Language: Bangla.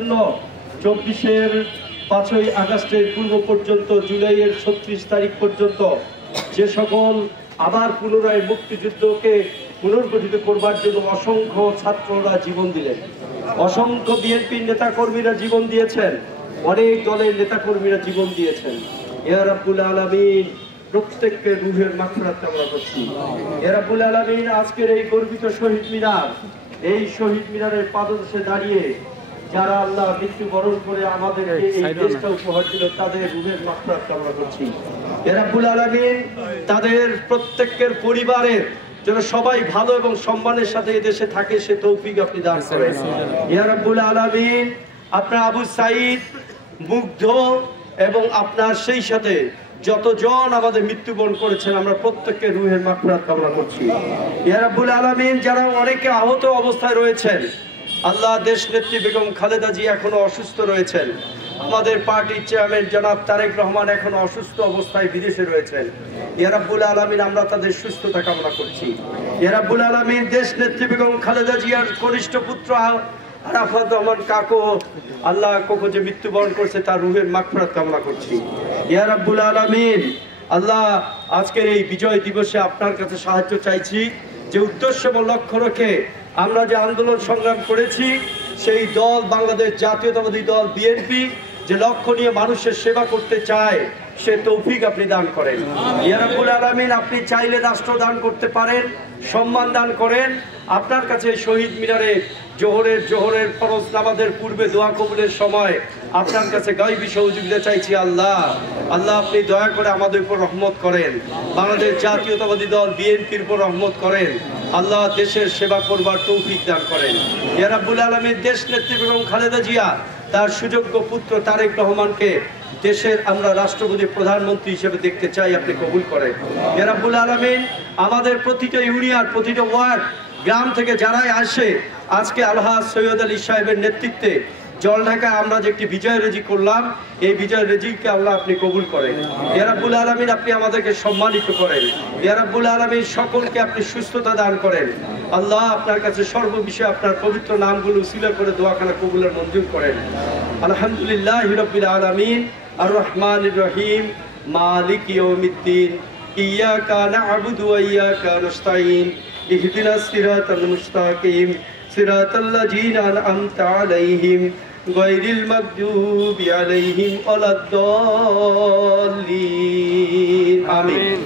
জন্য 24-এর 5ই আগস্টের পূর্ব পর্যন্ত জুলাইয়ের 36 তারিখ পর্যন্ত যে সকল আবার পুনরায় মুক্তিযুদ্ধকে পুনর্গঠিত করবার জন্য অসংখ্য ছাত্ররা জীবন দিলেন, অসংখ্য বিএনপির নেতাকর্মীরা জীবন দিয়েছেন, অনেক দলের নেতাকর্মীরা জীবন দিয়েছেন। ইয়া রাব্বুল আলামিন প্রত্যেককে রূহের মাগফিরাত কামনা করছি। ইয়া রাব্বুল আলামিন আজকের এই গর্বিত শহীদ মিনার, এই শহীদ মিনারের পাদদেশে দাঁড়িয়ে যারা আল্লাহ মৃত্যুবরণ করে আমাদেরকে এই দেশটা উপহার দিল তাদের রূহের মাগফিরাত কামনা করছি। ইয়া রাব্বুল আলামিন তাদের প্রত্যেকের পরিবারের যেন সবাই ভালো এবং সম্মানের সাথে এই দেশে থাকে সে তৌফিক আপনি দান করেন। ইয়া রাব্বুল আলামিন আপনার আবু সাঈদ, মুগ্ধ এবং আপনার সেই সাথে যতজন আমাদের মৃত্যুবরণ করেছেন আমরা প্রত্যেককে রূহের মাগফিরাত কামনা করছি। ইয়া রাব্বুল আলামিন যারা অনেকে আহত অবস্থায় রয়েছেন, আল্লাহ দেশ নেত্রী বেগম খালেদা জিয়া এখনো অসুস্থ রয়েছেন, আমাদের পার্টির চেয়ারম্যান জনাব তারেক রহমান এখনো অসুস্থ অবস্থায় বিদেশে রয়েছেন। ইয়া রাব্বুল আলামিন আমরা তাদের সুস্থতা কামনা করছি। ইয়া রাব্বুল আলামিন দেশ নেত্রী বেগম খালেদা জিয়ার কনিষ্ঠ পুত্র আরাফাত রহমান কাকো আল্লাহ কোকো যে মৃত্যুবরণ করছে তার রূহের মাগফিরাত কামনা করছি। ইয়া রাব্বুল আলামিন আল্লাহ আজকের এই বিজয় দিবসে আপনার কাছে সাহায্য চাইছি যে উদ্দেশ্য এবং লক্ষ্য রেখে আমরা যে আন্দোলন সংগ্রাম করেছি সেই দল বাংলাদেশ জাতীয়তাবাদী দল বিএনপি যে লক্ষ্য নিয়ে মানুষের সেবা করতে চায় সে তৌফিক আপনি দান করেন। ইয়া রাব্বুল আলামিন আপনি চাইলে রাষ্ট্র দান করতে পারেন, সম্মান দান করেন। আপনার কাছে শহীদ মিনারে জোহরের ফরজ নামাজের পূর্বে দোয়া কবুলের সময় আপনার কাছে গায়বী সহযোগিতা চাইছি। আল্লাহ আপনি দয়া করে আমাদের উপর রহমত করেন, বাংলাদেশ জাতীয়তাবাদী দল বিএনপির উপর রহমত করেন। আল্লাহ দেশের সেবা করবার তৌফিক দান করেন। ইয়া রাব্বুল আলামিন দেশ নেত্রী বেগম খালেদা জিয়া তার সুযোগ্য পুত্র তারেক রহমানকে দেশের আমরা রাষ্ট্রপতি প্রধানমন্ত্রী হিসেবে দেখতে চাই, আপনি কবুল করেন। ইয়া রাব্বুল আলামিন আমাদের প্রতিটা ইউনিয়ন, প্রতিটা ওয়ার্ড, গ্রাম থেকে যারাই আসে আজকে আলহাজ সৈয়দ আলী সাহেবের নেতৃত্বে জলঢাকায় আমরা যে একটি বিজয় রেজি করলাম এই বিজয় রেজিকে আল্লাহ আপনি কবুল করেন। ইয়া রাব্বুল আলামিন আপনি আমাদেরকে সম্মানিত করেন। ইয়া রাব্বুল আলামিন সকলকে আপনি সুস্থতা দান করেন। আল্লাহ আপনার কাছে সর্ববিষয়ে আপনার পবিত্র নামগুলো উসিলা করে দোয়াখানা কবুলের মঞ্জুর করেন। আলহামদুলিল্লাহি রাব্বিল আলামিন আর রহমানির রহিম মালিক ইয়াউমিদ্দিন ইয়াকা না'বুদু ওয়া ইয়াকা নাস্তাঈন ইহদিনাস সিরাতাল মুস্তাকিম সিরাতাল্লাযীনা আন'আমতা আলাইহিম গায়রিল মাগদুবি আলাইহিম ওয়ালাদ-দাল্লিন। আমিন।